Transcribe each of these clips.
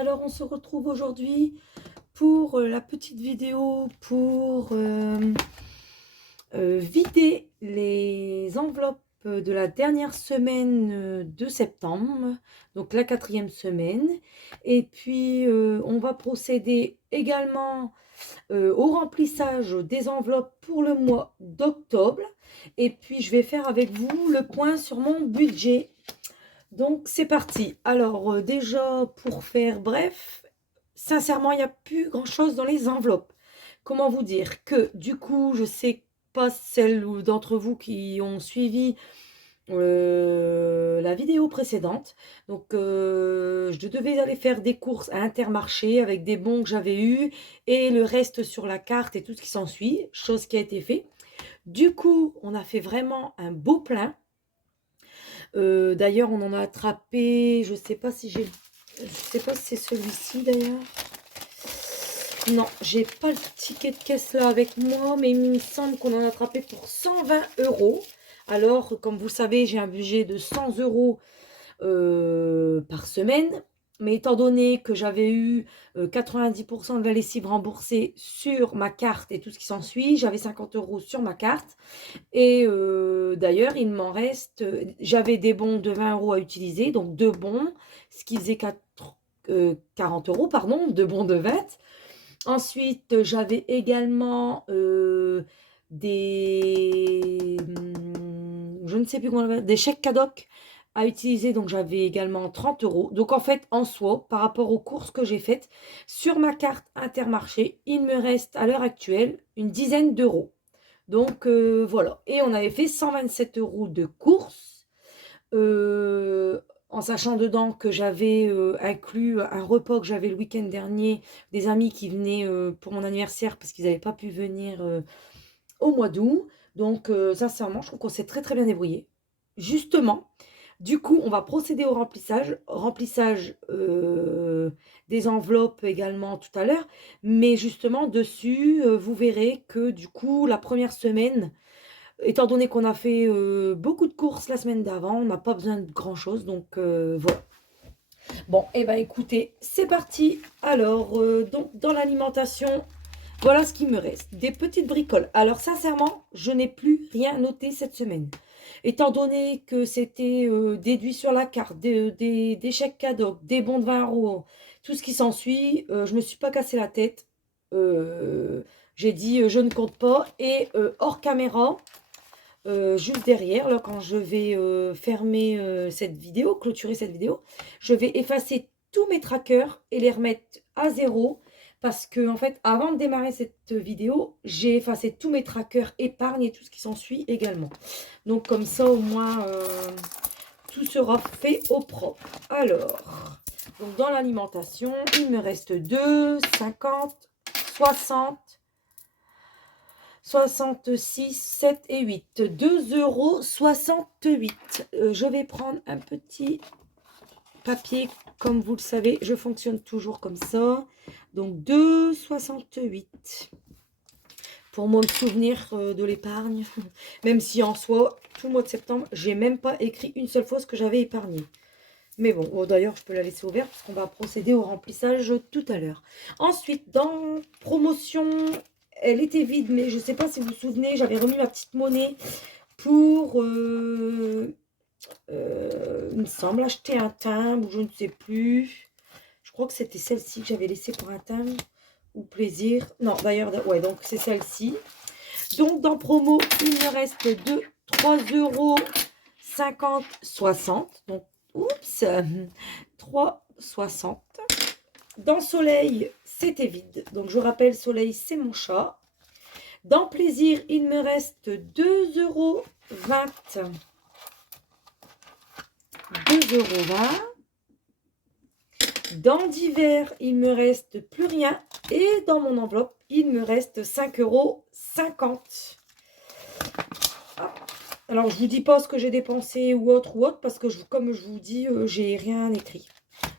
Alors on se retrouve aujourd'hui pour la petite vidéo pour vider les enveloppes de la dernière semaine de septembre, donc la 4e semaine. Et puis on va procéder également au remplissage des enveloppes pour le mois d'octobre. Et puis je vais faire avec vous le point sur mon budget. Donc c'est parti. Alors déjà pour faire bref, sincèrement il n'y a plus grand chose dans les enveloppes. Comment vous dire que du coup je sais pas celles d'entre vous qui ont suivi la vidéo précédente. Donc je devais aller faire des courses à Intermarché avec des bons que j'avais eus et le reste sur la carte et tout ce qui s'ensuit, chose qui a été fait. Du coup on a fait vraiment un beau plein. D'ailleurs, on en a attrapé, je sais pas si c'est celui-ci d'ailleurs. Non, j'ai pas le ticket de caisse là avec moi, mais il me semble qu'on en a attrapé pour 120 euros. Alors, comme vous savez, j'ai un budget de 100 euros par semaine. Mais étant donné que j'avais eu 90% de la lessive remboursée sur ma carte et tout ce qui s'ensuit, j'avais 50 euros sur ma carte. Et d'ailleurs, il m'en reste, j'avais des bons de 20 euros à utiliser, donc deux bons, ce qui faisait 40 euros, pardon, deux bons de 20. Ensuite, j'avais également je ne sais plus comment on appelle, des chèques cadoc à utiliser, donc j'avais également 30 euros. Donc en fait, en soi, par rapport aux courses que j'ai faites, sur ma carte Intermarché, il me reste à l'heure actuelle une dizaine d'euros. Donc voilà. Et on avait fait 127 euros de courses, en sachant dedans que j'avais inclus un repas que j'avais le week-end dernier, des amis qui venaient pour mon anniversaire parce qu'ils n'avaient pas pu venir au mois d'août. Donc sincèrement, je trouve qu'on s'est très très bien débrouillé. Justement, du coup, on va procéder au remplissage. Remplissage des enveloppes également tout à l'heure. Mais justement, dessus, vous verrez que du coup, la première semaine, étant donné qu'on a fait beaucoup de courses la semaine d'avant, on n'a pas besoin de grand-chose. Donc voilà. Bon, et ben écoutez, c'est parti. Alors, donc dans l'alimentation, voilà ce qui me reste. Des petites bricoles. Alors sincèrement, je n'ai plus rien noté cette semaine. Étant donné que c'était déduit sur la carte, des chèques cadeaux, des bons de 20 euros, tout ce qui s'ensuit, je ne me suis pas cassé la tête. J'ai dit je ne compte pas. Et hors caméra, juste derrière, là, quand je vais fermer cette vidéo, clôturer cette vidéo, je vais effacer tous mes trackers et les remettre à zéro. Parce que, en fait, avant de démarrer cette vidéo, j'ai effacé tous mes trackers épargne et tout ce qui s'ensuit également. Donc, comme ça, au moins, tout sera fait au propre. Alors, donc dans l'alimentation, il me reste 2, 50, 60, 66, 7 et 8. 2,68 €. Je vais prendre un petit papier. Comme vous le savez, je fonctionne toujours comme ça. Donc 2,68 pour moi me souvenir de l'épargne. Même si en soi, tout le mois de septembre, j'ai même pas écrit une seule fois ce que j'avais épargné. Mais bon, d'ailleurs, je peux la laisser ouverte parce qu'on va procéder au remplissage tout à l'heure. Ensuite, dans promotion, elle était vide, mais je ne sais pas si vous vous souvenez, j'avais remis ma petite monnaie pour, il me semble, acheter un timbre, ou je ne sais plus. Je crois que c'était celle-ci que j'avais laissée pour un timbre ou plaisir. Non, d'ailleurs, ouais, donc c'est celle-ci. Donc, dans promo, il me reste de 3,50 €, 60. Donc, oups, 3,60. Dans Soleil, c'était vide. Donc, je rappelle, Soleil, c'est mon chat. Dans Plaisir, il me reste 2,20 €. 2,20 €. Dans Divers, il me reste plus rien. Et dans mon enveloppe, il me reste 5,50 €. Alors, je ne vous dis pas ce que j'ai dépensé ou autre, parce que, comme je vous dis, j'ai rien écrit.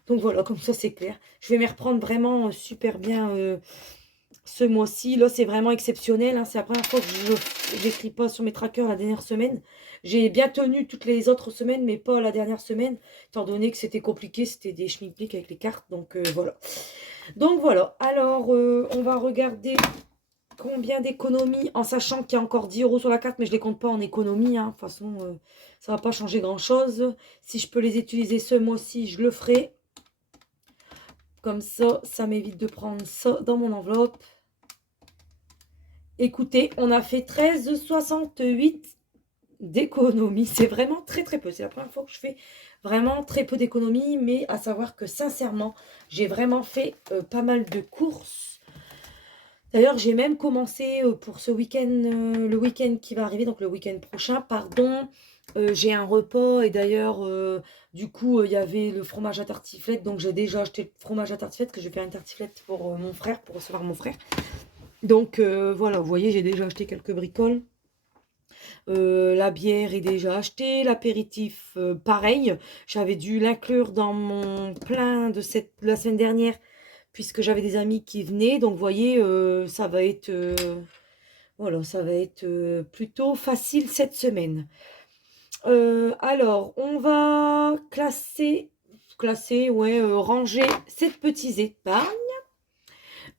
Donc voilà, comme ça, c'est clair. Je vais m'y reprendre vraiment super bien ce mois-ci. Là, c'est vraiment exceptionnel, hein. C'est la première fois que je n'écris pas sur mes trackers la dernière semaine. J'ai bien tenu toutes les autres semaines, mais pas la dernière semaine, étant donné que c'était compliqué, c'était des schmilblick avec les cartes. Donc, voilà. Donc, voilà. Alors, on va regarder combien d'économies, en sachant qu'il y a encore 10 € sur la carte, mais je ne les compte pas en économie, hein. De toute façon, ça ne va pas changer grand-chose. Si je peux les utiliser ce mois-ci, je le ferai. Comme ça m'évite de prendre ça dans mon enveloppe. Écoutez, on a fait 13,68 d'économie. C'est vraiment très très peu. C'est la première fois que je fais vraiment très peu d'économie. Mais à savoir que sincèrement, j'ai vraiment fait pas mal de courses. D'ailleurs, j'ai même commencé pour ce week-end, le week-end qui va arriver, donc le week-end prochain, pardon. J'ai un repas et d'ailleurs, du coup, il y avait le fromage à tartiflette. Donc, j'ai déjà acheté le fromage à tartiflette que je vais faire une tartiflette pour mon frère, pour recevoir mon frère. Donc, voilà, vous voyez, j'ai déjà acheté quelques bricoles. La bière est déjà achetée, l'apéritif pareil. J'avais dû l'inclure dans mon plein de la semaine dernière puisque j'avais des amis qui venaient. Donc, vous voyez, ça va être, voilà, ça va être plutôt facile cette semaine. Alors, on va ouais, ranger ces petits épargnes.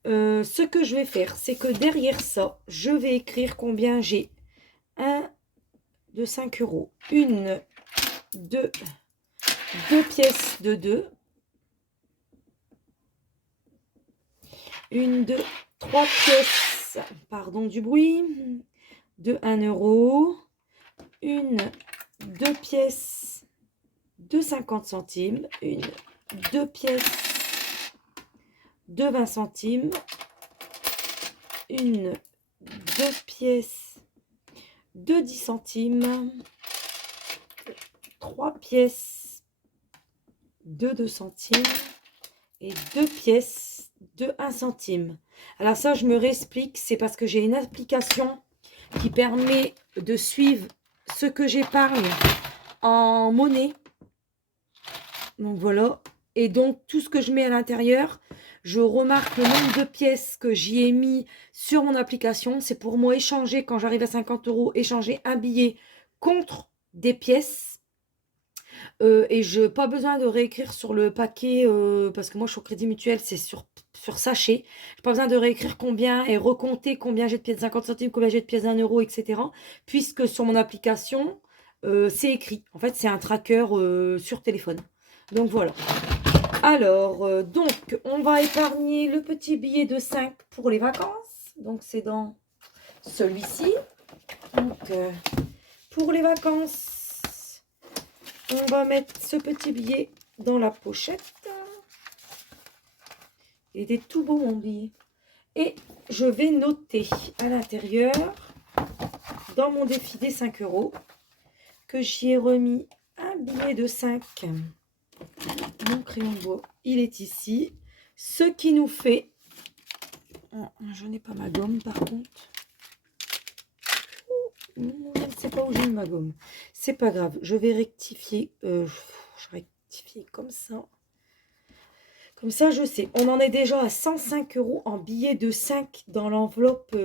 Ce que je vais faire, c'est que derrière ça, je vais écrire combien j'ai. Un de 5 €. Une, deux pièces de 2. Une, deux, 3 pièces, pardon du bruit, de 1 €. Une, 2 pièces de 50 centimes. Une, 2 pièces de 20 centimes. Une, 2 pièces de 10 centimes. 3 pièces de 2 centimes. Et 2 pièces de 1 centime. Alors ça, je me réexplique, c'est parce que j'ai une application qui permet de suivre ce que j'épargne en monnaie. Donc voilà. Et donc, tout ce que je mets à l'intérieur, je remarque le nombre de pièces que j'y ai mis sur mon application. C'est pour moi échanger, quand j'arrive à 50 €, échanger un billet contre des pièces. Et je n'ai pas besoin de réécrire sur le paquet, parce que moi je suis au Crédit Mutuel, c'est sur sachet. Je n'ai pas besoin de réécrire combien et recompter combien j'ai de pièces de 50 centimes, combien j'ai de pièces d'1 €, etc. Puisque sur mon application, c'est écrit. En fait, c'est un tracker sur téléphone. Donc voilà. Alors, donc, on va épargner le petit billet de 5 pour les vacances. Donc, c'est dans celui-ci. Donc, pour les vacances, on va mettre ce petit billet dans la pochette. Il était tout beau, mon billet. Et je vais noter à l'intérieur, dans mon défi des 5 €, que j'y ai remis un billet de 5. Mon crayon de bois, il est ici. Ce qui nous fait... Oh, je n'ai pas ma gomme, par contre. Je ne sais pas où j'ai mis ma gomme. C'est pas grave, je vais rectifier. Je rectifie comme ça. Comme ça, je sais. On en est déjà à 105 € en billets de 5 dans l'enveloppe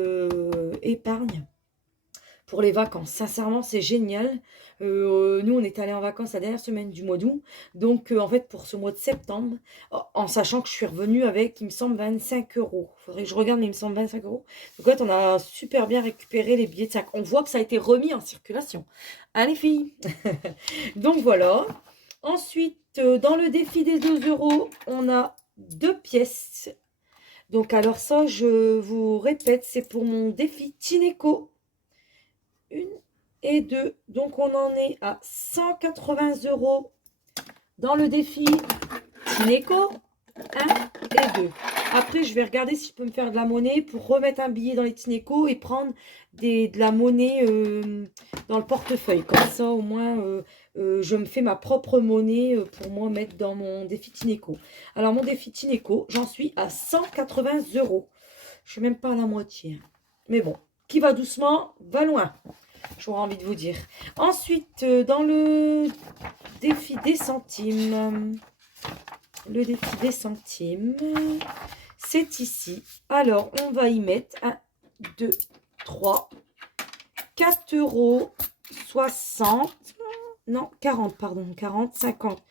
épargne pour les vacances. Sincèrement, c'est génial. Nous, on est allés en vacances la dernière semaine du mois d'août. Donc, en fait, pour ce mois de septembre, en sachant que je suis revenue avec, il me semble, 25 €. Il faudrait que je regarde, mais il me semble 25 €. Donc, en fait, on a super bien récupéré les billets de 5. On voit que ça a été remis en circulation. Hein, les filles? Donc, voilà. Ensuite, dans le défi des 2 €, on a 2 pièces. Donc, alors ça, je vous répète, c'est pour mon défi Tineco. 1 et 2. Donc, on en est à 180 € dans le défi Tineco 1 et 2. Après, je vais regarder si je peux me faire de la monnaie pour remettre un billet dans les Tineco et prendre de la monnaie dans le portefeuille. Comme ça, au moins, je me fais ma propre monnaie pour moi mettre dans mon défi Tineco. Alors, mon défi Tineco, j'en suis à 180 €. Je ne suis même pas à la moitié. Mais bon, qui va doucement, va loin. J'aurais envie de vous dire. Ensuite, dans le défi des centimes, c'est ici. Alors, on va y mettre 1, 2, 3, 4 € 60. Non, 40, pardon. 40, 50,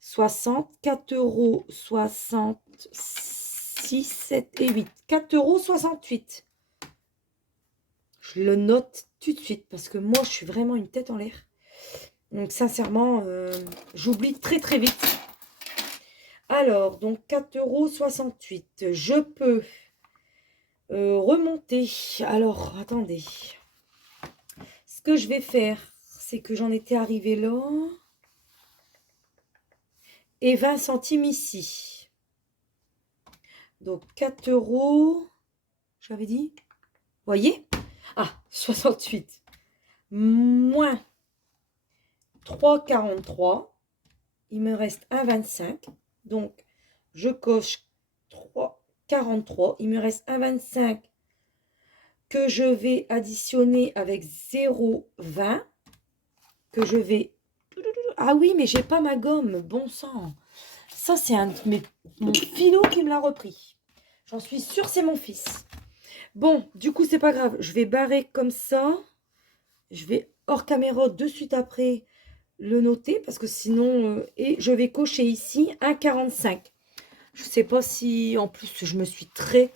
60, 4 € 6, 7 et 8. 4 € 68. Je le note tout de suite parce que moi, je suis vraiment une tête en l'air. Donc, sincèrement, j'oublie très, très vite. Alors, donc 4,68 €. Je peux remonter. Alors, attendez. Ce que je vais faire, c'est que j'en étais arrivée là. Et 20 centimes ici. Donc, 4 €. J'avais dit. Voyez? Ah, 68. Moins 3,43. Il me reste 1,25. Donc, je coche 3,43. Il me reste 1,25 que je vais additionner avec 0,20 que je vais... Ah oui, mais j'ai pas ma gomme, bon sang. Ça, c'est mon philo qui me l'a repris. J'en suis sûre, c'est mon fils. Bon, du coup, c'est pas grave. Je vais barrer comme ça. Je vais hors caméra de suite après le noter parce que sinon... et je vais cocher ici 1,45. Je sais pas si... En plus, je me suis très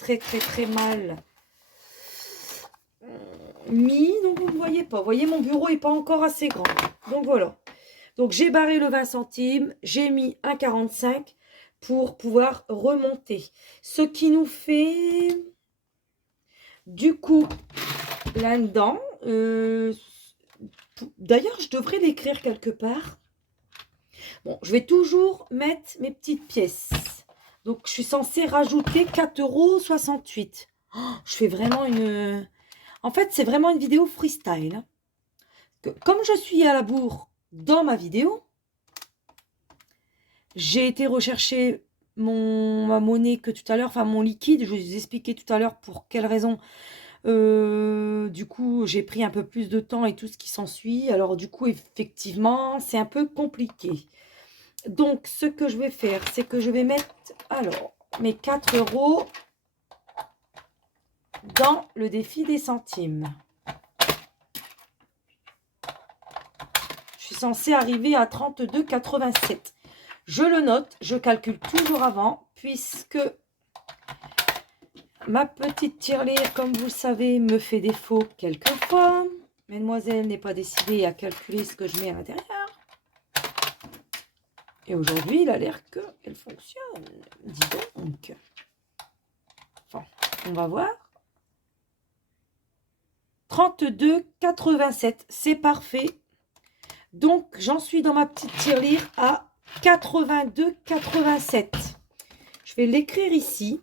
mal mis. Donc, vous ne voyez pas. Vous voyez, mon bureau n'est pas encore assez grand. Donc, voilà. Donc, j'ai barré le 20 centimes. J'ai mis 1,45 pour pouvoir remonter. Ce qui nous fait... Du coup, là-dedans... D'ailleurs, je devrais l'écrire quelque part. Bon, je vais toujours mettre mes petites pièces. Donc, je suis censée rajouter 4,68 €. Oh, je fais vraiment une... En fait, c'est vraiment une vidéo freestyle. Hein. Comme je suis à la bourre dans ma vidéo, j'ai été rechercher ma monnaie que tout à l'heure, enfin mon liquide. Je vais vous expliquer tout à l'heure pour quelle raison. Du coup, j'ai pris un peu plus de temps et tout ce qui s'ensuit. Alors, du coup, effectivement, c'est un peu compliqué. Donc, ce que je vais faire, c'est que je vais mettre, alors, mes 4 € dans le défi des centimes. Je suis censée arriver à 32,87. Je le note, je calcule toujours avant, puisque ma petite tirelire, comme vous le savez, me fait défaut quelquefois. Mademoiselle n'est pas décidée à calculer ce que je mets à l'intérieur. Et aujourd'hui, il a l'air qu'elle fonctionne. Dis donc. Enfin, on va voir. 32,87. C'est parfait. Donc, j'en suis dans ma petite tirelire à 82,87. Je vais l'écrire ici.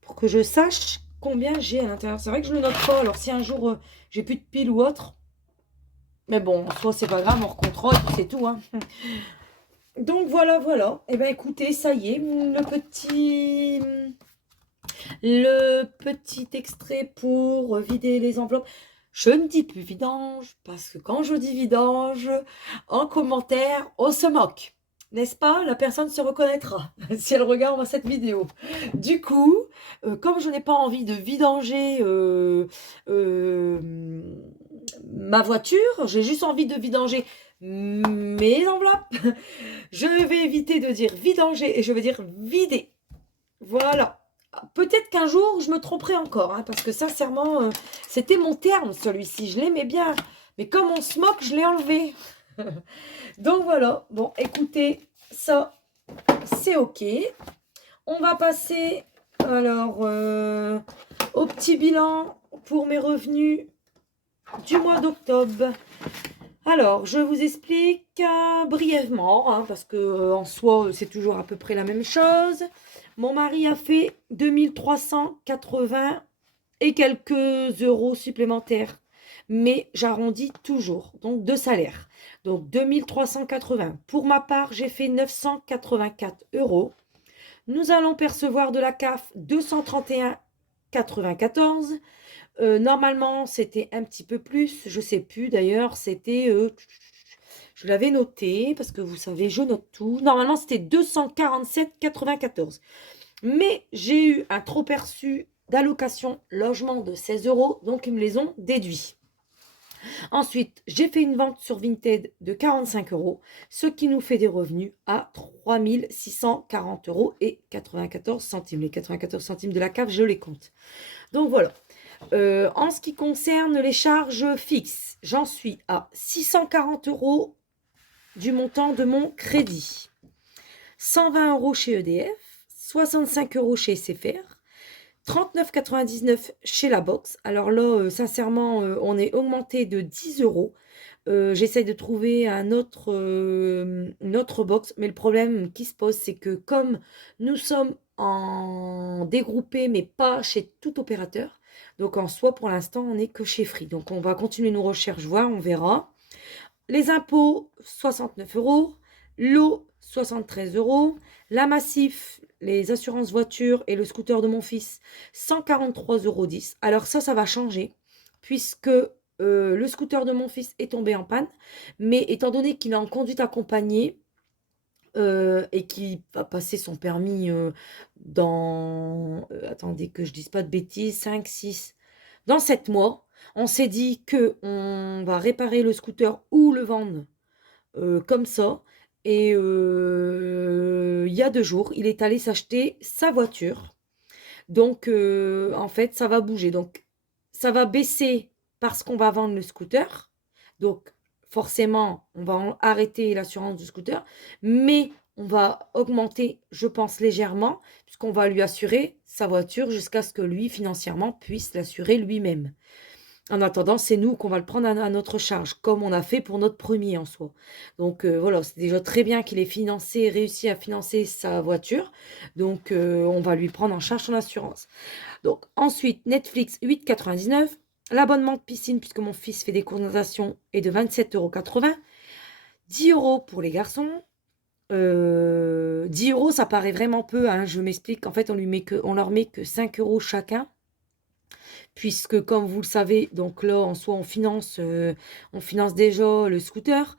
Pour que je sache combien j'ai à l'intérieur. C'est vrai que je ne le note pas. Alors, si un jour, j'ai plus de pile ou autre. Mais bon, soit c'est pas grave, on recontrôle et puis c'est tout. Hein. Donc, voilà. Eh bien, écoutez, ça y est. Le petit extrait pour vider les enveloppes. Je ne dis plus vidange, parce que quand je dis vidange, en commentaire, on se moque. N'est-ce pas? La personne se reconnaîtra si elle regarde cette vidéo. Du coup, comme je n'ai pas envie de vidanger ma voiture, j'ai juste envie de vidanger mes enveloppes, je vais éviter de dire vidanger et je vais dire vider. Voilà. Peut-être qu'un jour, je me tromperai encore, hein, parce que sincèrement, c'était mon terme, celui-ci. Je l'aimais bien. Mais comme on se moque, je l'ai enlevé. Donc, voilà. Bon, écoutez, ça, c'est OK. On va passer, alors, au petit bilan pour mes revenus du mois d'octobre. Alors, je vous explique brièvement, hein, parce que en soi, c'est toujours à peu près la même chose. Mon mari a fait 2380 et quelques euros supplémentaires, mais j'arrondis toujours, donc de salaire. Donc 2380. Pour ma part, j'ai fait 984 euros. Nous allons percevoir de la CAF 231,94. Normalement, c'était un petit peu plus. Je sais plus d'ailleurs. C'était Je l'avais noté parce que vous savez, je note tout. Normalement, c'était 247,94. Mais j'ai eu un trop perçu d'allocation logement de 16 euros, donc ils me les ont déduits. Ensuite, j'ai fait une vente sur Vinted de 45 euros, ce qui nous fait des revenus à 3 640 euros et 94 centimes. Les 94 centimes de la cave, je les compte. Donc voilà. En ce qui concerne les charges fixes, j'en suis à 640 euros du montant de mon crédit, 120 euros chez EDF, 65 euros chez SFR, 39,99 chez la box. Alors là, sincèrement, on est augmenté de 10 euros. J'essaye de trouver une autre box, mais le problème qui se pose, c'est que comme nous sommes en dégroupé, mais pas chez tout opérateur, donc en soi, pour l'instant, on n'est que chez Free. Donc on va continuer nos recherches, voir, on verra. Les impôts, 69 euros. L'eau, 73 euros. La Massif, les assurances voiture et le scooter de mon fils, 143,10 euros. Alors ça va changer puisque le scooter de mon fils est tombé en panne. Mais étant donné qu'il est en conduite accompagnée et qu'il va passer son permis attendez que je dise pas de bêtises, 5, 6, dans 7 mois, on s'est dit que on va réparer le scooter ou le vendre comme ça. Et il y a 2 jours, il est allé s'acheter sa voiture. Donc, en fait, ça va bouger. Donc, ça va baisser parce qu'on va vendre le scooter. Donc, forcément, on va arrêter l'assurance du scooter. Mais on va augmenter, je pense, légèrement, puisqu'on va lui assurer sa voiture jusqu'à ce que lui, financièrement, puisse l'assurer lui-même. En attendant, c'est nous qu'on va le prendre à notre charge, comme on a fait pour notre premier en soi. Donc voilà, c'est déjà très bien qu'il ait réussi à financer sa voiture. Donc on va lui prendre en charge son assurance. Donc ensuite, Netflix 8,99. L'abonnement de piscine, puisque mon fils fait des cours de natation, est de 27,80 €. 10 euros pour les garçons. 10 euros, ça paraît vraiment peu, hein, je m'explique. En fait, on leur met que 5 euros chacun. Puisque comme vous le savez, donc là en soi on finance déjà le scooter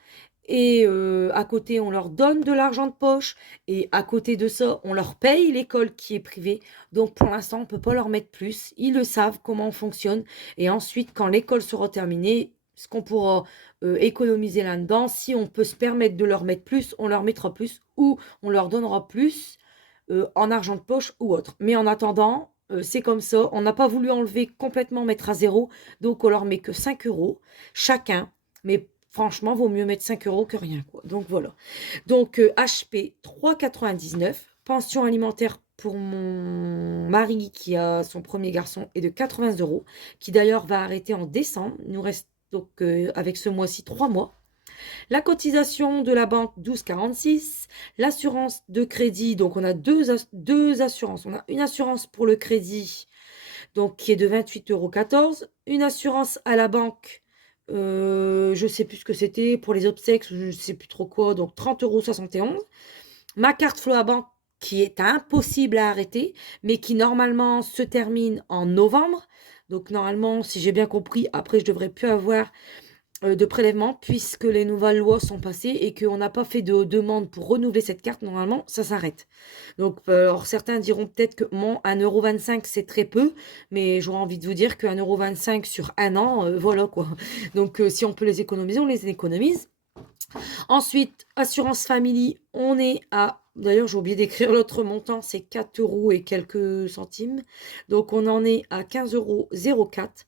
et à côté on leur donne de l'argent de poche et à côté de ça on leur paye l'école qui est privée. Donc pour l'instant on peut pas leur mettre plus, ils le savent comment on fonctionne et ensuite quand l'école sera terminée, ce qu'on pourra économiser là-dedans, si on peut se permettre de leur mettre plus, on leur mettra plus ou on leur donnera plus en argent de poche ou autre. Mais en attendant, c'est comme ça. On n'a pas voulu enlever complètement, mettre à zéro. Donc, on leur met que 5 euros chacun. Mais franchement, vaut mieux mettre 5 euros que rien, quoi. Donc, voilà. Donc, HP 3,99. Pension alimentaire pour mon mari qui a son premier garçon est de 80 euros. Qui d'ailleurs va arrêter en décembre. Il nous reste donc avec ce mois-ci 3 mois. La cotisation de la banque 12,46. L'assurance de crédit, donc on a deux assurances. On a une assurance pour le crédit, donc qui est de 28,14 €. Une assurance à la banque, je ne sais plus ce que c'était, pour les obsèques, je ne sais plus trop quoi, donc 30,71 €. Ma carte Floa Bank qui est impossible à arrêter, mais qui normalement se termine en novembre. Donc normalement, si j'ai bien compris, après je devrais plus avoir de prélèvement puisque les nouvelles lois sont passées et qu'on n'a pas fait de demande pour renouveler cette carte, normalement, ça s'arrête. Donc, alors certains diront peut-être que 1,25 € c'est très peu, mais j'aurais envie de vous dire que 1,25 € sur un an, voilà quoi. Donc, si on peut les économiser, on les économise. Ensuite, assurance family, on est à... D'ailleurs, j'ai oublié d'écrire l'autre montant, c'est 4 euros et quelques centimes. Donc, on en est à 15,04 €.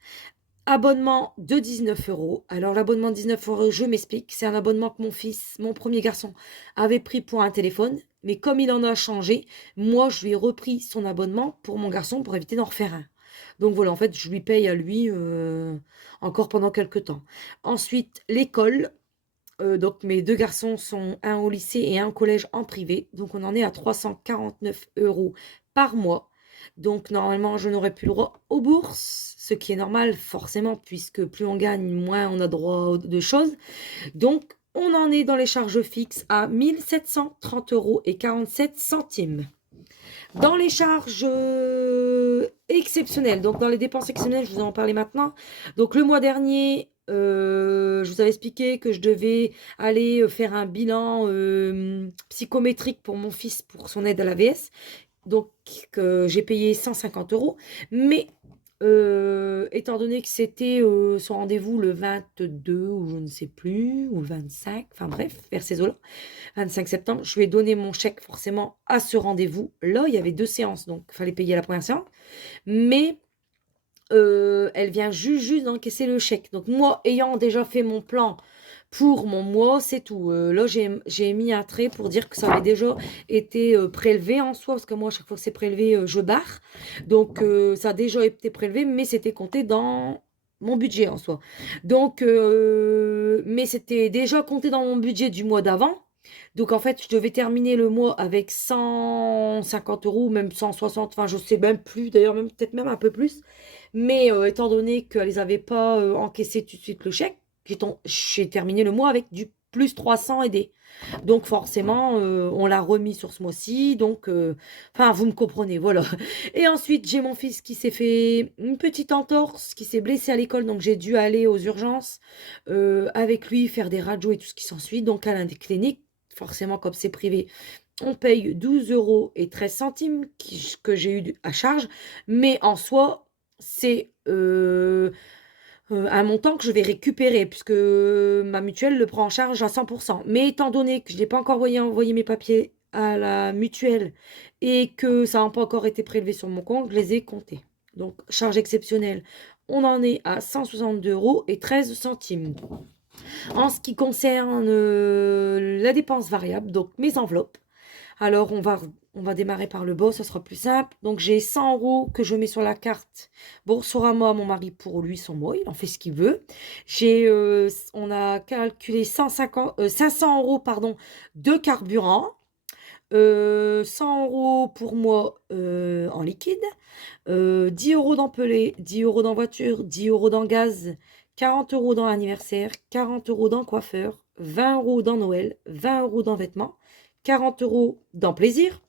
Abonnement de 19 euros. Alors l'abonnement de 19 euros, je m'explique. C'est un abonnement que mon fils, mon premier garçon, avait pris pour un téléphone. Mais comme il en a changé, moi, je lui ai repris son abonnement pour mon garçon pour éviter d'en refaire un. Donc voilà, en fait, je lui paye à lui encore pendant quelques temps. Ensuite, l'école. Donc mes 2 garçons sont un au lycée et un au collège en privé. Donc on en est à 349 € par mois. Donc normalement, je n'aurais plus le droit aux bourses, ce qui est normal forcément, puisque plus on gagne, moins on a droit de choses. Donc on en est dans les charges fixes à 1 730,47 €. Dans les charges exceptionnelles, donc dans les dépenses exceptionnelles, je vous en parler maintenant. Donc le mois dernier, je vous avais expliqué que je devais aller faire un bilan psychométrique pour mon fils pour son aide à l'AVS. Donc, j'ai payé 150 euros. Mais étant donné que c'était son rendez-vous le 22 ou je ne sais plus, ou le 25, enfin bref, vers ces eaux-là, 25 septembre, je lui ai donné mon chèque forcément à ce rendez-vous. Là, il y avait 2 séances, donc il fallait payer la première séance. Mais elle vient juste d'encaisser le chèque. Donc moi, ayant déjà fait mon plan pour mon mois, c'est tout. Là, j'ai mis un trait pour dire que ça avait déjà été prélevé en soi, parce que moi, à chaque fois que c'est prélevé, je barre. Donc, ça a déjà été prélevé, mais c'était compté dans mon budget en soi. Donc, mais c'était déjà compté dans mon budget du mois d'avant. Donc, en fait, je devais terminer le mois avec 150 euros, ou même 160, enfin, je sais même plus, d'ailleurs, même peut-être même un peu plus. Mais étant donné qu'elle les avait pas encaissé tout de suite le chèque, j'ai terminé le mois avec du plus 300 aidés. Donc forcément, on l'a remis sur ce mois-ci. Donc, enfin, vous me comprenez, voilà. Et ensuite, j'ai mon fils qui s'est fait une petite entorse, qui s'est blessé à l'école. Donc, j'ai dû aller aux urgences avec lui, faire des radios et tout ce qui s'ensuit. Donc, à la clinique, forcément, comme c'est privé, on paye 12 euros et 13 centimes que j'ai eu à charge. Mais en soi, c'est un montant que je vais récupérer puisque ma mutuelle le prend en charge à 100%. Mais étant donné que je n'ai pas encore envoyé mes papiers à la mutuelle et que ça n'a pas encore été prélevé sur mon compte, je les ai comptés. Donc, charge exceptionnelle, on en est à 162 euros et 13 centimes. En ce qui concerne la dépense variable, donc mes enveloppes, alors, on va démarrer par le bas, ça sera plus simple. Donc, j'ai 100 euros que je mets sur la carte Boursorama à mon mari pour lui, son mois. Il en fait ce qu'il veut. On a calculé 500 euros pardon, de carburant. 100 euros pour moi en liquide. 10 euros dans Pelé, 10 euros dans voiture, 10 euros dans gaz, 40 euros dans anniversaire, 40 euros dans coiffeur, 20 euros dans Noël, 20 euros dans vêtements, 40 euros dans plaisir,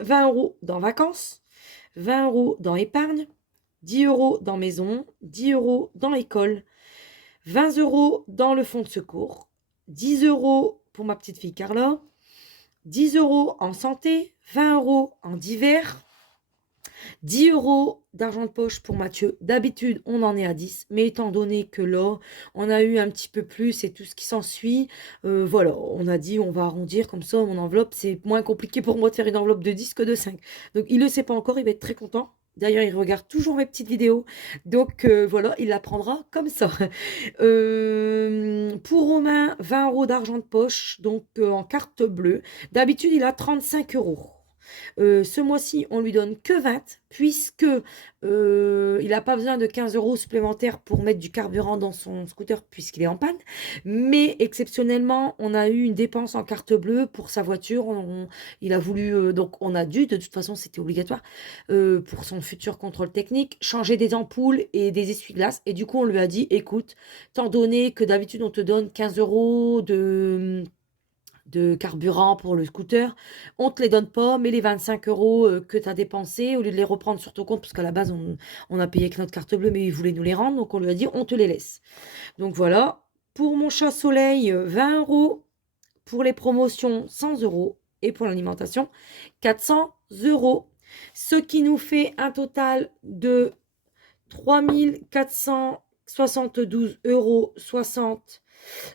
20 euros dans vacances, 20 euros dans épargne, 10 euros dans maison, 10 euros dans école, 20 euros dans le fonds de secours, 10 euros pour ma petite fille Carla, 10 euros en santé, 20 euros en divers, 10 euros d'argent de poche pour Mathieu. D'habitude, on en est à 10. Mais étant donné que là, on a eu un petit peu plus et tout ce qui s'ensuit, voilà, on a dit on va arrondir comme ça mon enveloppe. C'est moins compliqué pour moi de faire une enveloppe de 10 que de 5. Donc, il ne le sait pas encore, il va être très content. D'ailleurs, il regarde toujours mes petites vidéos. Donc, voilà, il la prendra comme ça. Pour Romain, 20 euros d'argent de poche, donc en carte bleue. D'habitude, il a 35 euros. Ce mois-ci, on lui donne que 20, puisque il n'a pas besoin de 15 euros supplémentaires pour mettre du carburant dans son scooter, puisqu'il est en panne. Mais exceptionnellement, on a eu une dépense en carte bleue pour sa voiture. Il a voulu, donc on a dû, de toute façon, c'était obligatoire, pour son futur contrôle technique, changer des ampoules et des essuie-glaces. Et du coup, on lui a dit, écoute, tant donné que d'habitude, on te donne 15 euros de carburant pour le scooter, on te les donne pas, mais les 25 euros que tu as dépensés, au lieu de les reprendre sur ton compte, parce qu'à la base, on a payé avec notre carte bleue, mais il voulait nous les rendre, donc on lui a dit, on te les laisse. Donc voilà, pour mon chat soleil, 20 euros, pour les promotions, 100 euros, et pour l'alimentation, 400 euros. Ce qui nous fait un total de 3 472,60 euros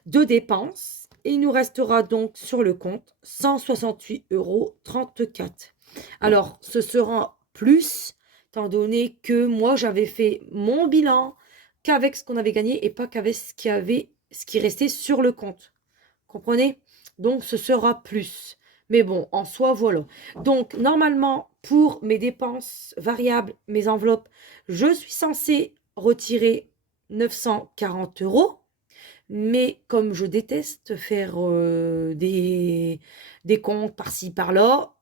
de dépenses. Et il nous restera donc sur le compte 168,34 euros. Alors, ce sera plus, étant donné que moi, j'avais fait mon bilan qu'avec ce qu'on avait gagné et pas qu'avec ce qui restait sur le compte. Comprenez? Donc, ce sera plus. Mais bon, en soi, voilà. Donc, normalement, pour mes dépenses variables, mes enveloppes, je suis censée retirer 940 euros. Mais comme je déteste faire des comptes par-ci, par-là,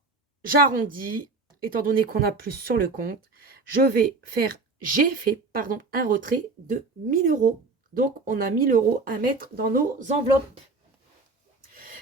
j'arrondis, étant donné qu'on a plus sur le compte, j'ai fait, pardon, un retrait de 1000 euros. Donc, on a 1000 euros à mettre dans nos enveloppes.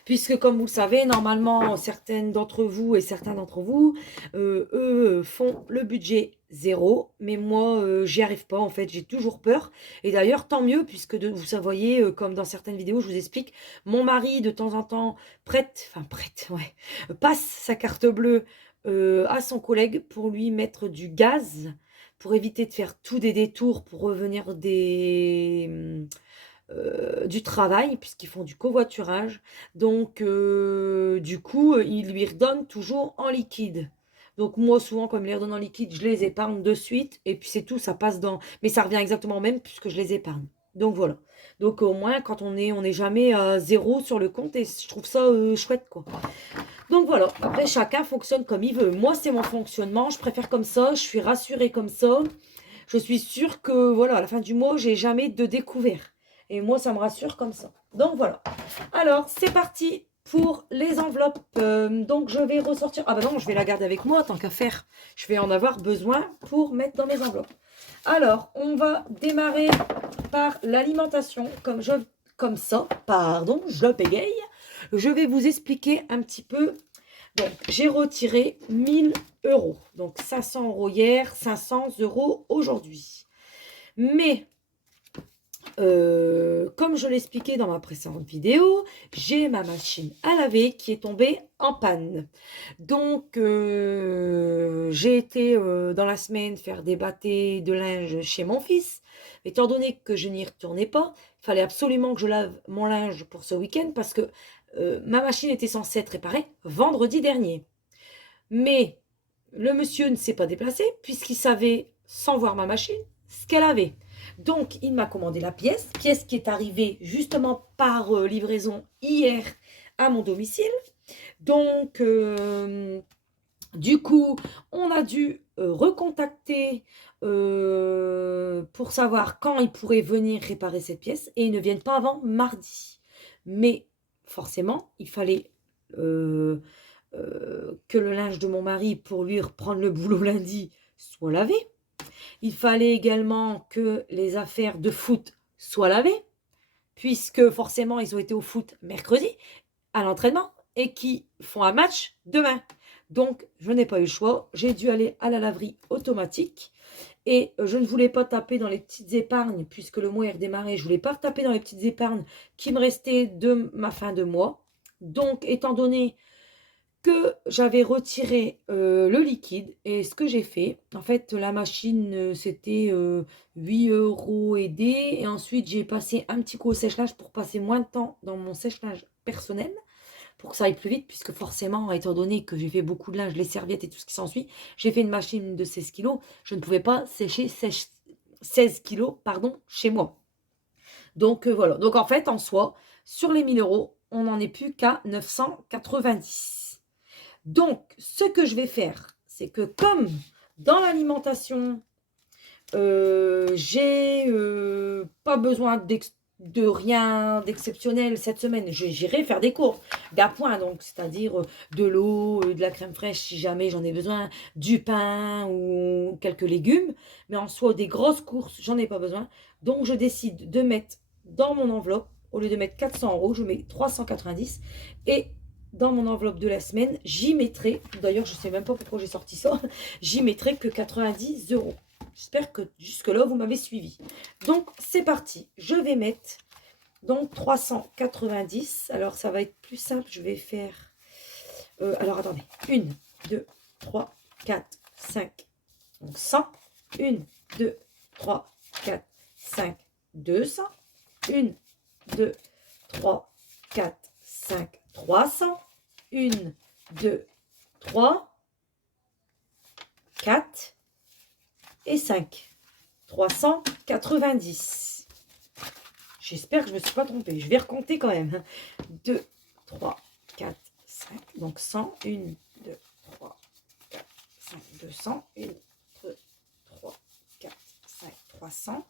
Puisque, comme vous le savez, normalement, certaines d'entre vous et certains d'entre vous, eux, font le budget 0. Mais moi, j'y arrive pas, en fait. J'ai toujours peur. Et d'ailleurs, tant mieux, puisque vous voyez, comme dans certaines vidéos, je vous explique, mon mari, de temps en temps, ouais, passe sa carte bleue à son collègue pour lui mettre du gaz, pour éviter de faire tous des détours pour revenir du travail, puisqu'ils font du covoiturage. Donc, du coup, il lui redonne toujours en liquide. Donc, moi, souvent, comme il les redonne en liquide, je les épargne de suite. Et puis, c'est tout, ça passe dans... Mais ça revient exactement au même, puisque je les épargne. Donc, voilà. Donc, au moins, quand on n'est jamais à 0 sur le compte. Et je trouve ça chouette, quoi. Donc, voilà. Après, chacun fonctionne comme il veut. Moi, c'est mon fonctionnement. Je préfère comme ça. Je suis rassurée comme ça. Je suis sûre que, voilà, à la fin du mois, j'ai jamais de découvert. Et moi, ça me rassure comme ça. Donc, voilà. Alors, c'est parti pour les enveloppes. Donc, je vais ressortir... Ah bah non, je vais la garder avec moi, tant qu'à faire. Je vais en avoir besoin pour mettre dans mes enveloppes. Alors, on va démarrer par l'alimentation. Comme ça, pardon, je bégaye. Je vais vous expliquer un petit peu. Donc, j'ai retiré 1000 euros. Donc, 500 euros hier, 500 euros aujourd'hui. Mais, comme je l'expliquais dans ma précédente vidéo, j'ai ma machine à laver qui est tombée en panne. Donc, j'ai été dans la semaine faire des bâtés de linge chez mon fils. Étant donné que je n'y retournais pas, il fallait absolument que je lave mon linge pour ce week-end parce que ma machine était censée être réparée vendredi dernier. Mais le monsieur ne s'est pas déplacé puisqu'il savait, sans voir ma machine, ce qu'elle avait. Donc, il m'a commandé la pièce qui est arrivée justement par livraison hier à mon domicile. Donc, du coup, on a dû recontacter pour savoir quand ils pourraient venir réparer cette pièce et ils ne viennent pas avant mardi. Mais forcément, il fallait que le linge de mon mari, pour lui reprendre le boulot lundi, soit lavé. Il fallait également que les affaires de foot soient lavées, puisque forcément, ils ont été au foot mercredi, à l'entraînement, et qui font un match demain. Donc, je n'ai pas eu le choix. J'ai dû aller à la laverie automatique. Et je ne voulais pas taper dans les petites épargnes, puisque le mois est redémarré. Je ne voulais pas taper dans les petites épargnes qui me restaient de ma fin de mois. Donc, étant donné que j'avais retiré le liquide, et ce que j'ai fait, en fait, la machine, c'était 8 euros aidés. Et ensuite, j'ai passé un petit coup au sèche-linge pour passer moins de temps dans mon sèche-linge personnel, pour que ça aille plus vite, puisque forcément, étant donné que j'ai fait beaucoup de linge, les serviettes et tout ce qui s'ensuit, j'ai fait une machine de 16 kilos, je ne pouvais pas sécher 16 kilos, pardon, chez moi. Donc voilà, donc en fait, en soi, sur les 1000 euros, on n'en est plus qu'à 990. Donc, ce que je vais faire, c'est que comme dans l'alimentation, j'ai pas besoin de rien d'exceptionnel cette semaine. J'irai faire des courses d'appoint, donc c'est-à-dire de l'eau, de la crème fraîche si jamais j'en ai besoin, du pain ou quelques légumes. Mais en soi, des grosses courses, j'en ai pas besoin. Donc, je décide de mettre dans mon enveloppe, au lieu de mettre 400 euros, je mets 390. Et dans mon enveloppe de la semaine, j'y mettrai, d'ailleurs, je sais même pas pourquoi j'ai sorti ça, j'y mettrai que 90 euros. J'espère que jusque-là, vous m'avez suivi. Donc, c'est parti. Je vais mettre donc 390. Alors, ça va être plus simple. Je vais faire... alors, attendez. 1, 2, 3, 4, 5. Donc, 100. 1, 2, 3, 4, 5, 200. 1, 2, 3, 4, 5, 300. 1, 2, 3, 4 et 5. 390. J'espère que je ne me suis pas trompée. Je vais recompter quand même. 2, 3, 4, 5. Donc 100. 1, 2, 3, 4, 5, 200. 1, 2, 3, 4, 5, 300.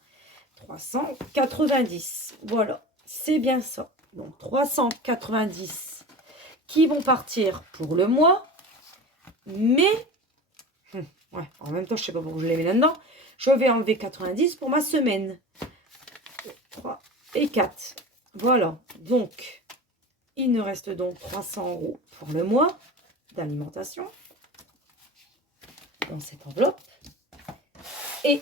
390. Voilà. C'est bien ça. Donc 390 qui vont partir pour le mois. Mais... ouais, en même temps, je ne sais pas pourquoi je les mets là-dedans. Je vais enlever 90 pour ma semaine. 2, 3 et 4. Voilà. Donc, il nous reste donc 300 euros pour le mois d'alimentation dans cette enveloppe. Et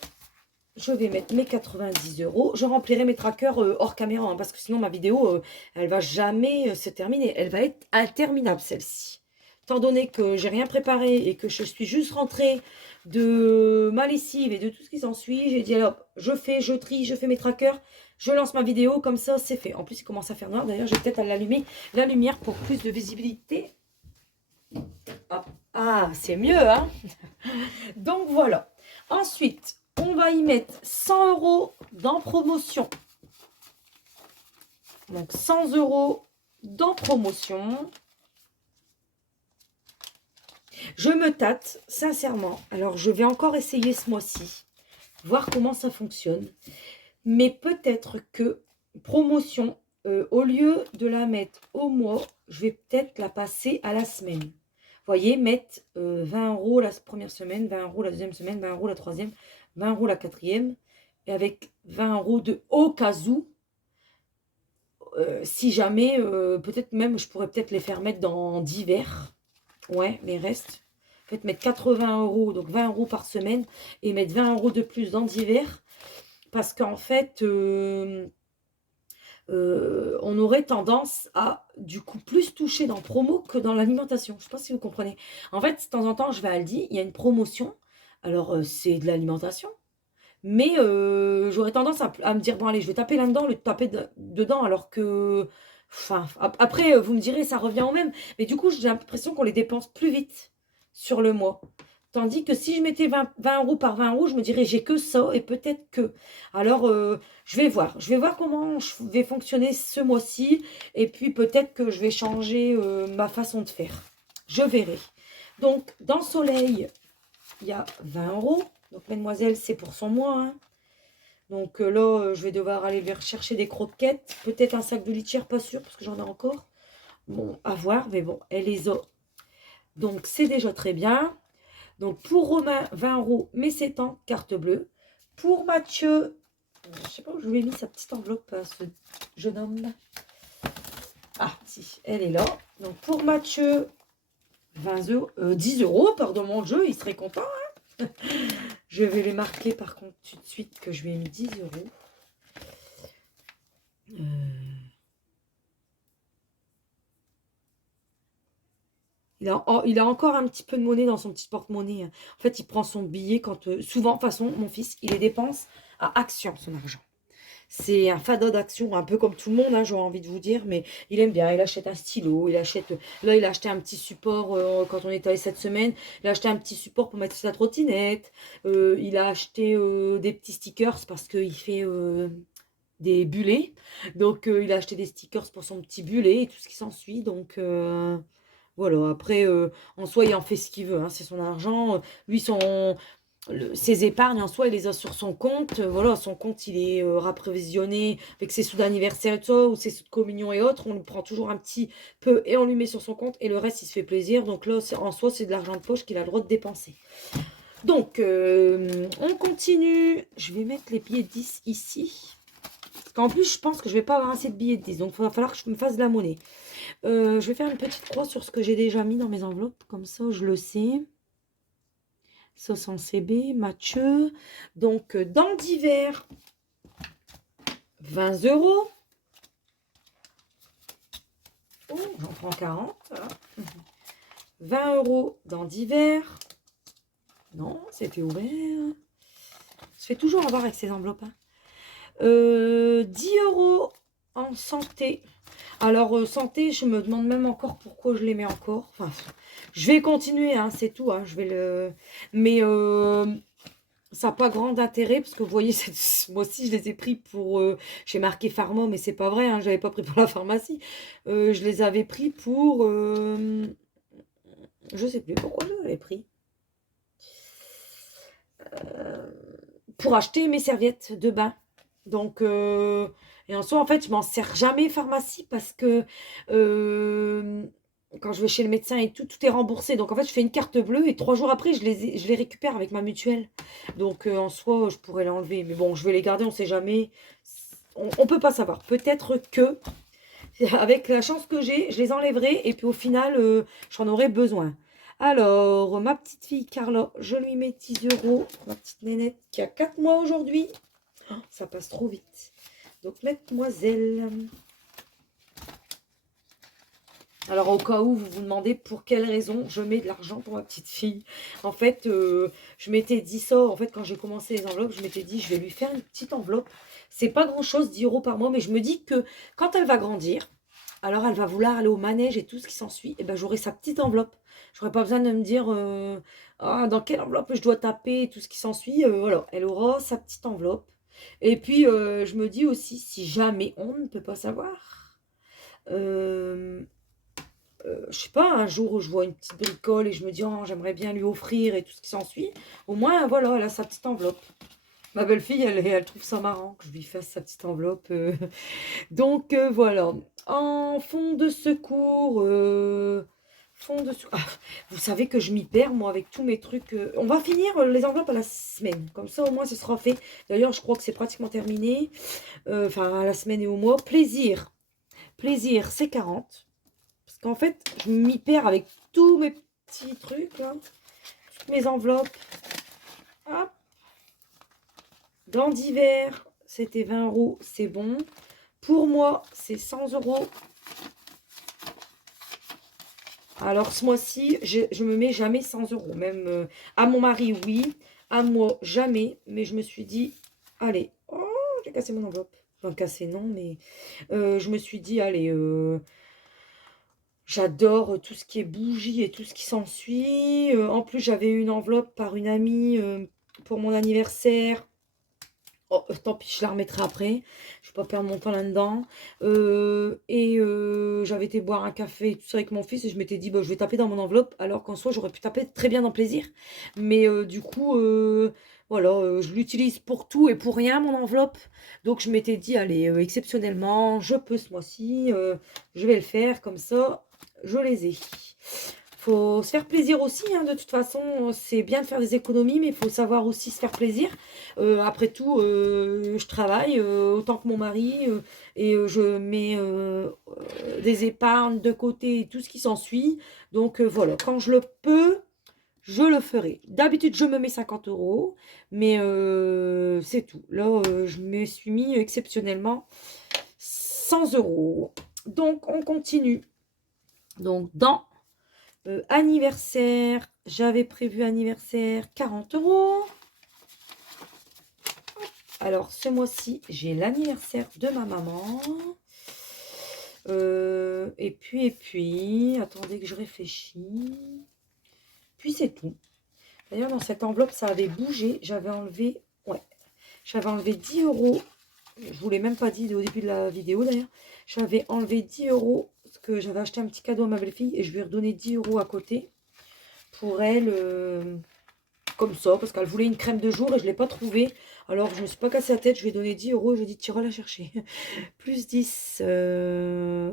je vais mettre mes 90 €. Je remplirai mes trackers hors caméra, hein, parce que sinon ma vidéo, elle va jamais se terminer. Elle va être interminable, celle-ci. Étant donné que j'ai rien préparé et que je suis juste rentrée de ma lessive et de tout ce qui s'ensuit, j'ai dit alors, je trie, je fais mes trackers, je lance ma vidéo, comme ça c'est fait. En plus, il commence à faire noir. D'ailleurs, je vais peut-être l'allumer la lumière pour plus de visibilité. Hop. Ah, c'est mieux, hein? Donc voilà. Ensuite, on va y mettre 100 € dans promotion. Donc 100 € dans promotion. Je me tâte, sincèrement. Alors, je vais encore essayer ce mois-ci. Voir comment ça fonctionne. Mais peut-être que promotion, au lieu de la mettre au mois, je vais peut-être la passer à la semaine. Vous voyez, mettre 20 € la première semaine, 20 € la deuxième semaine, 20 € la troisième, 20 € la quatrième. Et avec 20 € de au cas où, si jamais, peut-être même, je pourrais peut-être les faire mettre dans divers. Ouais, les restes. En fait, mettre 80 €, donc 20 € par semaine, et mettre 20 € de plus dans divers. Parce qu'en fait, on aurait tendance à, du coup, plus toucher dans promo que dans l'alimentation. Je ne sais pas si vous comprenez. En fait, de temps en temps, je vais à Aldi, il y a une promotion. Alors, c'est de l'alimentation. Mais j'aurais tendance à me dire, bon, allez, je vais taper là-dedans, au lieu de taper dedans, alors que... Enfin, après, vous me direz, ça revient au même. Mais du coup, j'ai l'impression qu'on les dépense plus vite sur le mois. Tandis que si je mettais 20 € par 20 €, je me dirais, j'ai que ça et peut-être que. Alors, je vais voir. Je vais voir comment je vais fonctionner ce mois-ci. Et puis, peut-être que je vais changer ma façon de faire. Je verrai. Donc, dans Soleil, il y a 20 €. Donc, mademoiselle, c'est pour son mois, hein. Donc là, je vais devoir aller lui rechercher des croquettes. Peut-être un sac de litière, pas sûr, parce que j'en ai encore. Bon, à voir, mais bon, elle les a. Donc, c'est déjà très bien. Donc, pour Romain, 20 €, mais c'est en carte bleue. Pour Mathieu, je ne sais pas où je lui ai mis sa petite enveloppe, ce jeune homme. Ah, si, elle est là. Donc, pour Mathieu, 10 €, pardon, mon jeu, il serait content, hein. Je vais les marquer, par contre, tout de suite, que je lui ai mis 10 €. Il a encore un petit peu de monnaie dans son petit porte-monnaie, hein. En fait, il prend son billet quand... souvent, de toute façon, mon fils, il les dépense à Action, son argent. C'est un fada d'Action, un peu comme tout le monde, hein, j'aurais envie de vous dire, mais il aime bien. Il achète un stylo, il achète... Là, il a acheté un petit support quand on est allé cette semaine. Il a acheté un petit support pour mettre sa trottinette. Il a acheté des petits stickers parce qu'il fait des bullets. Donc, il a acheté des stickers pour son petit bullet et tout ce qui s'ensuit. Donc... voilà, après, en soi, il en fait ce qu'il veut, hein, c'est son argent. Lui, ses épargnes, en soi, il les a sur son compte. Voilà, son compte, il est rapprévisionné avec ses sous d'anniversaire et tout ça, ou ses sous de communion et autres. On lui prend toujours un petit peu et on lui met sur son compte. Et le reste, il se fait plaisir. Donc là, en soi, c'est de l'argent de poche qu'il a le droit de dépenser. Donc, on continue. Je vais mettre les billets de 10 ici. Parce qu'en plus, je pense que je ne vais pas avoir assez de billets de 10. Donc, il va falloir que je me fasse de la monnaie. Je vais faire une petite croix sur ce que j'ai déjà mis dans mes enveloppes. Comme ça, je le sais. Sauce en CB, Mathieu. Donc, dans divers, 20 €. Oh, j'en prends 40. Voilà. 20 € dans divers. Non, c'était ouvert. Je fais toujours avoir avec ces enveloppes, hein. 10 € en santé. Alors, santé, je me demande même encore pourquoi je les mets encore. Enfin, je vais continuer, hein, c'est tout. Hein, je vais le... Mais ça n'a pas grand intérêt parce que vous voyez, moi aussi, je les ai pris pour... j'ai marqué pharma, mais c'est pas vrai. Hein, je n'avais pas pris pour la pharmacie. Je les avais pris pour... je sais plus pourquoi je les avais pris. Pour acheter mes serviettes de bain. Donc, et en soi, en fait, je m'en sers jamais pharmacie parce que quand je vais chez le médecin et tout, tout est remboursé. Donc, en fait, je fais une carte bleue et 3 jours après, je les récupère avec ma mutuelle. Donc, en soi, je pourrais l'enlever. Mais bon, je vais les garder, on ne sait jamais. On ne peut pas savoir. Peut-être que, avec la chance que j'ai, je les enlèverai et puis au final, j'en aurai besoin. Alors, ma petite fille Carla, je lui mets 10 €. Ma petite nénette qui a 4 mois aujourd'hui. Oh, ça passe trop vite. Donc, mademoiselle. Alors, au cas où vous vous demandez pour quelle raison je mets de l'argent pour ma petite fille. En fait, je m'étais dit ça. En fait, quand j'ai commencé les enveloppes, je m'étais dit, je vais lui faire une petite enveloppe. C'est pas grand-chose, 10 € par mois. Mais je me dis que quand elle va grandir, alors elle va vouloir aller au manège et tout ce qui s'ensuit. Et ben, j'aurai sa petite enveloppe. J'aurai pas besoin de me dire ah, dans quelle enveloppe je dois taper et tout ce qui s'ensuit. Voilà, elle aura sa petite enveloppe. Et puis, je me dis aussi, si jamais on ne peut pas savoir. euh, je sais pas, un jour où je vois une petite bricole et je me dis, oh, j'aimerais bien lui offrir et tout ce qui s'ensuit. Au moins, voilà, elle a sa petite enveloppe. Ma belle-fille, elle trouve ça marrant que je lui fasse sa petite enveloppe. Donc, voilà. En fond de secours, fond de secours. Ah, vous savez que je m'y perds, moi, avec tous mes trucs. On va finir les enveloppes à la semaine. Comme ça, au moins, ce sera fait. D'ailleurs, je crois que c'est pratiquement terminé. Enfin, à la semaine et au mois. Plaisir. Plaisir, c'est 40. Parce qu'en fait, je m'y perds avec tous mes petits trucs, là. Toutes mes enveloppes. Hop. Gants d'hiver, c'était 20 €, c'est bon. Pour moi, c'est 100 €. Alors, ce mois-ci, je me mets jamais 100 €. Même à mon mari, oui. À moi, jamais. Mais je me suis dit, allez. Oh, j'ai cassé mon enveloppe. Enfin, cassé, non, mais je me suis dit, allez, j'adore tout ce qui est bougies et tout ce qui s'ensuit. En plus, j'avais eu une enveloppe par une amie pour mon anniversaire. Oh, tant pis, je la remettrai après. Je ne vais pas perdre mon temps là-dedans. J'avais été boire un café et tout ça avec mon fils et je m'étais dit, bah, je vais taper dans mon enveloppe, alors qu'en soi, j'aurais pu taper très bien dans plaisir. Mais du coup, voilà, je l'utilise pour tout et pour rien, mon enveloppe. Donc, je m'étais dit, allez, exceptionnellement, je peux ce mois-ci, je vais le faire comme ça, je les ai. Faut se faire plaisir aussi, hein, de toute façon, c'est bien de faire des économies, mais il faut savoir aussi se faire plaisir. Après tout, je travaille autant que mon mari je mets des épargnes de côté et tout ce qui s'ensuit. Donc voilà, quand je le peux, je le ferai. D'habitude, je me mets 50 €, mais c'est tout. Là, je me suis mis exceptionnellement 100 €. Donc, on continue. Donc, dans anniversaire, j'avais prévu anniversaire 40 €. Alors, ce mois-ci, j'ai l'anniversaire de ma maman. Attendez que je réfléchis. Puis c'est tout. D'ailleurs, dans cette enveloppe, ça avait bougé. J'avais enlevé 10 €. Je vous l'ai même pas dit au début de la vidéo d'ailleurs. J'avais enlevé 10 € parce que j'avais acheté un petit cadeau à ma belle-fille et je lui ai redonné 10 € à côté pour elle. Comme ça, parce qu'elle voulait une crème de jour et je ne l'ai pas trouvée. Alors, je ne me suis pas cassé la tête, je lui ai donné 10 € et je lui ai dit, tu iras la chercher. Plus 10,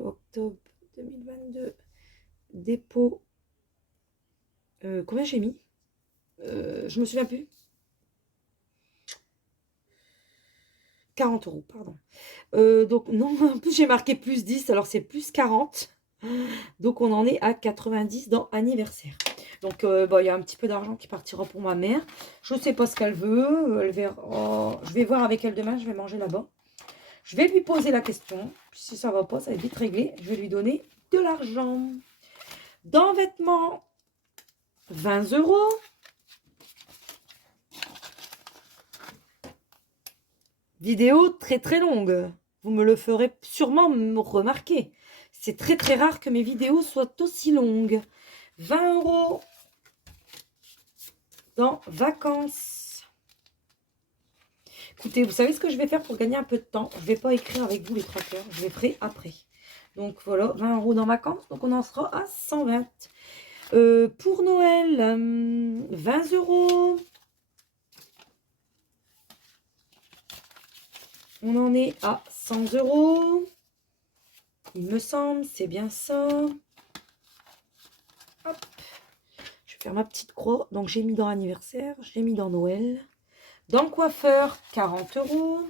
octobre 2022, dépôt. Combien j'ai mis je me souviens plus. 40 € pardon. Donc, non, en plus, j'ai marqué plus 10, alors c'est plus 40. Donc, on en est à 90 dans anniversaire. Donc, il y a un petit peu d'argent qui partira pour ma mère. Je ne sais pas ce qu'elle veut. Elle verra. Oh, je vais voir avec elle demain. Je vais manger là-bas. Je vais lui poser la question. Si ça ne va pas, ça va être vite réglé. Je vais lui donner de l'argent. Dans vêtements, 20 €. Vidéo très très longue. Vous me le ferez sûrement remarquer. C'est très très rare que mes vidéos soient aussi longues. 20 € dans vacances. Écoutez, vous savez ce que je vais faire pour gagner un peu de temps? Je ne vais pas écrire avec vous les trackers, je les ferai après. Donc voilà, 20 € dans vacances, donc on en sera à 120. Pour Noël, 20 €. On en est à 100 €. Il me semble, c'est bien ça. Hop. Je vais faire ma petite croix. Donc j'ai mis dans anniversaire, j'ai mis dans Noël. Dans le coiffeur, 40 €.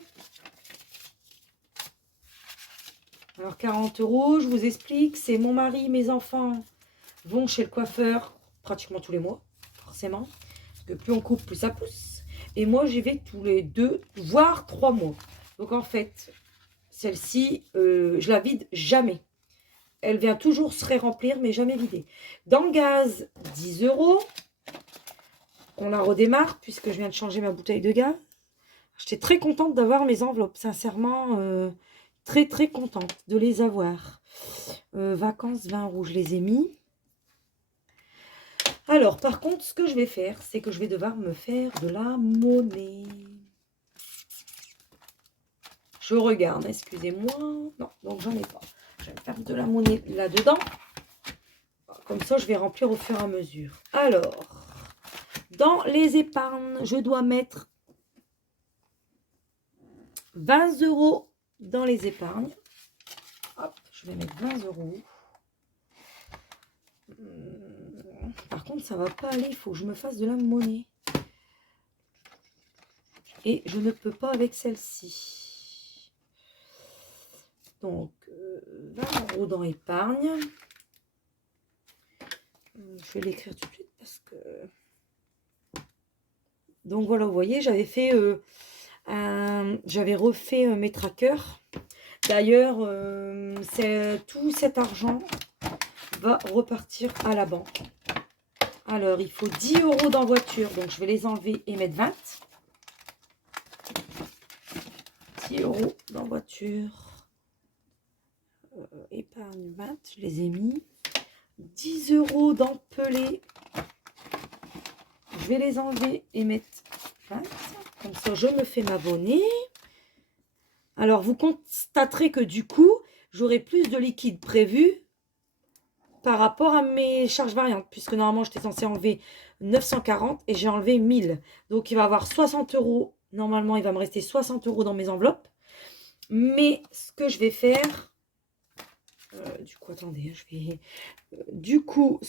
Alors 40 €, je vous explique, c'est mon mari, mes enfants vont chez le coiffeur pratiquement tous les mois, forcément. Parce que plus on coupe, plus ça pousse. Et moi, j'y vais tous les 2, voire 3 mois. Donc, en fait, celle-ci, je la vide jamais. Elle vient toujours se remplir, mais jamais vider. Dans le gaz, 10 €. On la redémarre, puisque je viens de changer ma bouteille de gaz. J'étais très contente d'avoir mes enveloppes. Sincèrement, très, très contente de les avoir. Vacances, 20 €, je les ai mis. Alors, par contre, ce que je vais faire, c'est que je vais devoir me faire de la monnaie. Je regarde, excusez-moi. Non, donc j'en ai pas. Je vais me faire de la monnaie là-dedans. Comme ça, je vais remplir au fur et à mesure. Alors, dans les épargnes, je dois mettre 20 € dans les épargnes. Hop, je vais mettre 20 €. Par contre, ça va pas aller. Il faut que je me fasse de la monnaie. Et je ne peux pas avec celle-ci. Donc, 20 € dans épargne. Je vais l'écrire tout de suite parce que... Donc voilà, vous voyez, j'avais fait j'avais refait mes trackers. D'ailleurs, tout cet argent va repartir à la banque. Alors, il faut 10 € dans voiture, donc je vais les enlever et mettre 20. 10 € dans voiture. Épargne 20, je les ai mis. 10 € dans pelé. Je vais les enlever et mettre 20. Comme ça, je me fais m'abonner. Alors, vous constaterez que du coup, j'aurai plus de liquide prévu par rapport à mes charges variantes. Puisque normalement, j'étais censée enlever 940 et j'ai enlevé 1000. Donc, il va y avoir 60 €. Normalement, il va me rester 60 € dans mes enveloppes. Mais ce que je vais faire... du coup, attendez, ce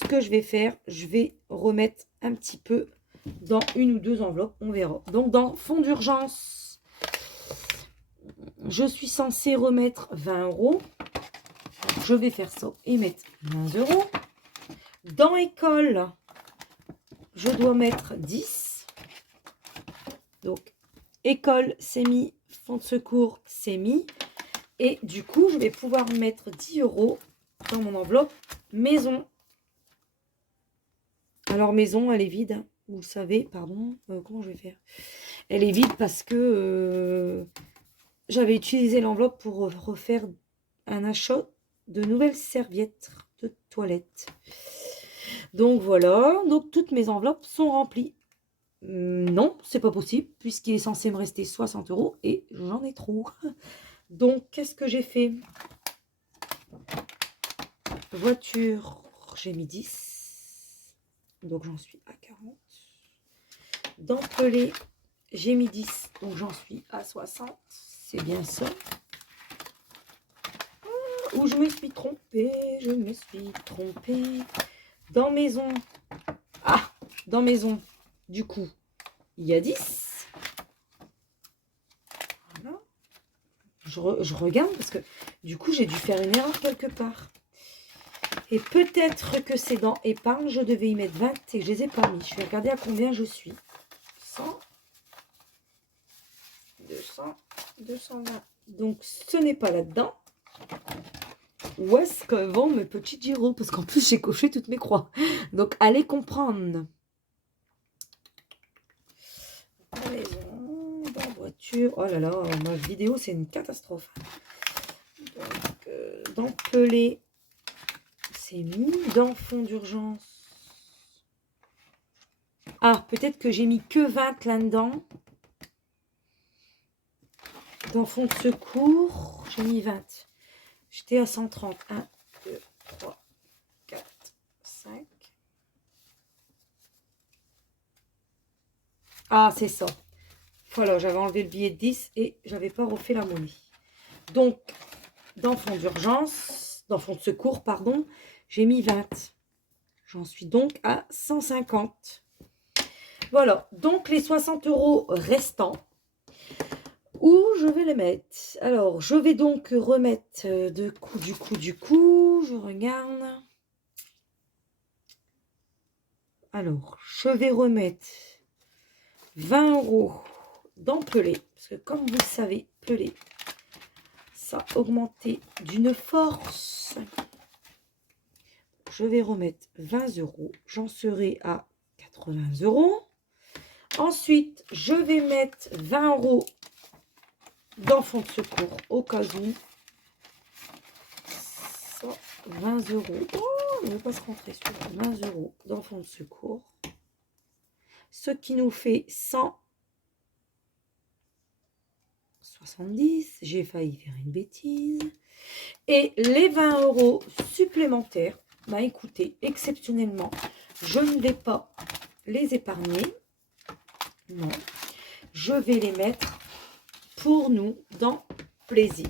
que je vais faire, je vais remettre un petit peu dans une ou deux enveloppes, on verra. Donc, dans fonds d'urgence, je suis censée remettre 20 €. Je vais faire ça et mettre 20 €. Dans école, je dois mettre 10. Donc, école, c'est mis. Fonds de secours, c'est mis. Et du coup, je vais pouvoir mettre 10 € dans mon enveloppe maison. Alors, maison, elle est vide. Hein, vous le savez, pardon. Comment je vais faire? Elle est vide parce que j'avais utilisé l'enveloppe pour refaire un achat de nouvelles serviettes de toilette. Donc, voilà. Donc, toutes mes enveloppes sont remplies. Non, c'est pas possible puisqu'il est censé me rester 60 € et j'en ai trop. Donc, qu'est-ce que j'ai fait? Voiture, j'ai mis 10. Donc, j'en suis à 40. Dans pelé, j'ai mis 10. Donc, j'en suis à 60. C'est bien ça. Où je me suis trompée. Je me suis trompée. Dans maison. Ah, dans maison. Du coup, il y a 10. Voilà. Je regarde parce que du coup, j'ai dû faire une erreur quelque part. Et peut-être que c'est dans épargne, je devais y mettre 20 et je les ai pas mis. Je vais regarder à combien je suis. 100, 200, 220. Donc, ce n'est pas là-dedans. Où est-ce que vont mes petits gyros? Parce qu'en plus, j'ai coché toutes mes croix. Donc, allez comprendre. Dans la maison, dans la voiture. Oh là là, ma vidéo, c'est une catastrophe. Donc, dans pelé, c'est mis. Dans fond d'urgence. Ah, peut-être que j'ai mis que 20 là-dedans. Dans fond de secours, j'ai mis 20. J'étais à 130. 1, 2, 3, 4, 5. Ah, c'est ça. Voilà, j'avais enlevé le billet de 10 et j'avais pas refait la monnaie. Donc, dans fonds d'urgence, dans fonds de secours, pardon, j'ai mis 20. J'en suis donc à 150. Voilà, donc les 60 € restants, où je vais les mettre? Alors, je vais donc remettre du coup, je regarde. Alors, je vais remettre 20 € dans Pelé. Parce que comme vous le savez, Pelé, ça a augmenté d'une force. Je vais remettre 20 €. J'en serai à 80 €. Ensuite, je vais mettre 20 € dans fonds de secours au cas où. Ça, 20 €. Oh, on ne veut pas se rentrer sur 20 € dans fonds de secours. Ce qui nous fait 170. J'ai failli faire une bêtise. Et les 20 € supplémentaires, bah écoutez, exceptionnellement, je ne vais pas les épargner. Non, je vais les mettre pour nous dans plaisir.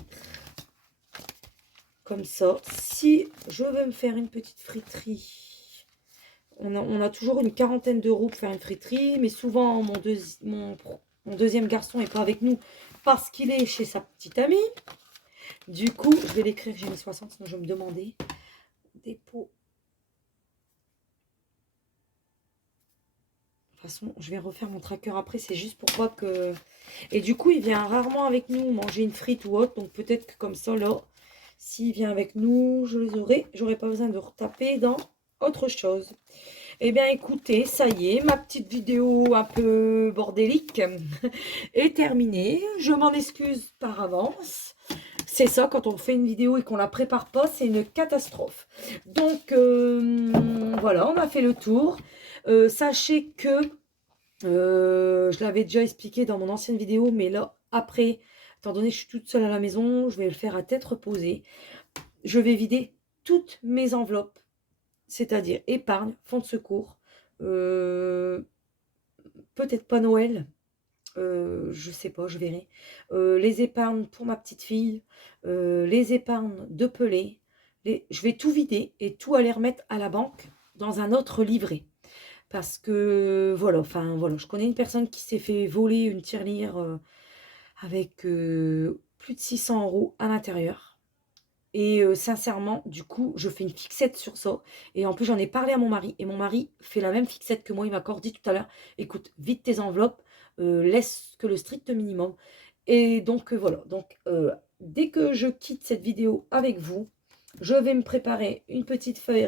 Comme ça, si je veux me faire une petite friterie, on a toujours une quarantaine d'euros pour faire une friterie, mais souvent mon deuxième garçon n'est pas avec nous parce qu'il est chez sa petite amie. Du coup, je vais l'écrire, j'ai mis 60, sinon je vais me demander. Dépôt. De toute façon, je vais refaire mon tracker après, c'est juste pour pas que... Et du coup, il vient rarement avec nous manger une frite ou autre, donc peut-être que comme ça, là, s'il vient avec nous, je les aurai. J'aurai pas besoin de retaper dans autre chose. Eh bien, écoutez, ça y est, ma petite vidéo un peu bordélique est terminée. Je m'en excuse par avance. C'est ça, quand on fait une vidéo et qu'on la prépare pas, c'est une catastrophe. Donc, voilà, on a fait le tour. Sachez que, je l'avais déjà expliqué dans mon ancienne vidéo, mais là, après, étant donné que je suis toute seule à la maison, je vais le faire à tête reposée. Je vais vider toutes mes enveloppes, c'est-à-dire épargne, fonds de secours, peut-être pas Noël, je sais pas, je verrai. Les épargnes pour ma petite fille, les épargnes de Pelé. Je vais tout vider et tout aller remettre à la banque dans un autre livret. Parce que voilà, enfin voilà, je connais une personne qui s'est fait voler une tirelire avec plus de 600 € à l'intérieur. Et sincèrement, du coup, je fais une fixette sur ça. Et en plus, j'en ai parlé à mon mari. Et mon mari fait la même fixette que moi. Il m'a encore dit tout à l'heure, écoute, vide tes enveloppes, laisse que le strict minimum. Et donc, voilà. Donc, dès que je quitte cette vidéo avec vous, je vais me préparer une petite feuille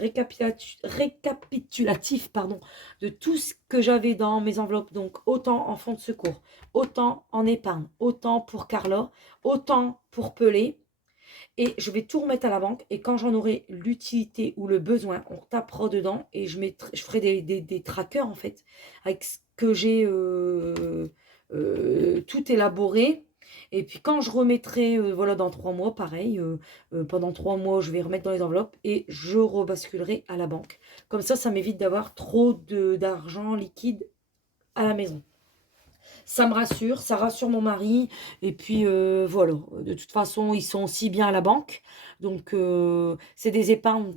récapitulative pardon, de tout ce que j'avais dans mes enveloppes. Donc, autant en fonds de secours, autant en épargne, autant pour Carla, autant pour Pelé. Et je vais tout remettre à la banque. Et quand j'en aurai l'utilité ou le besoin, on tapera dedans. Et je ferai des trackers, en fait, avec ce que j'ai tout élaboré. Et puis quand je remettrai, voilà, dans 3 mois, pareil, pendant 3 mois, je vais remettre dans les enveloppes et je rebasculerai à la banque. Comme ça m'évite d'avoir trop d'argent liquide à la maison. Ça me rassure, ça rassure mon mari. Et puis voilà, de toute façon, ils sont aussi bien à la banque. Donc, c'est des épargnes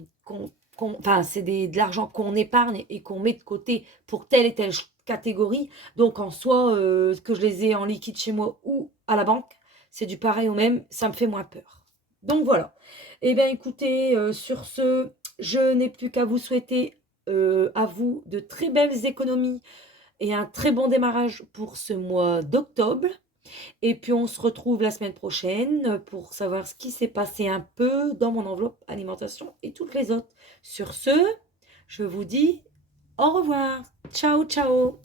enfin, c'est de l'argent qu'on épargne et qu'on met de côté pour telle et telle catégorie. Donc, en soi, que je les ai en liquide chez moi ou à la banque, c'est du pareil au même, ça me fait moins peur. Donc, voilà. Eh bien, écoutez, sur ce, je n'ai plus qu'à vous souhaiter à vous de très belles économies et un très bon démarrage pour ce mois d'octobre. Et puis on se retrouve la semaine prochaine pour savoir ce qui s'est passé un peu dans mon enveloppe alimentation et toutes les autres. Sur ce, je vous dis au revoir. Ciao, ciao.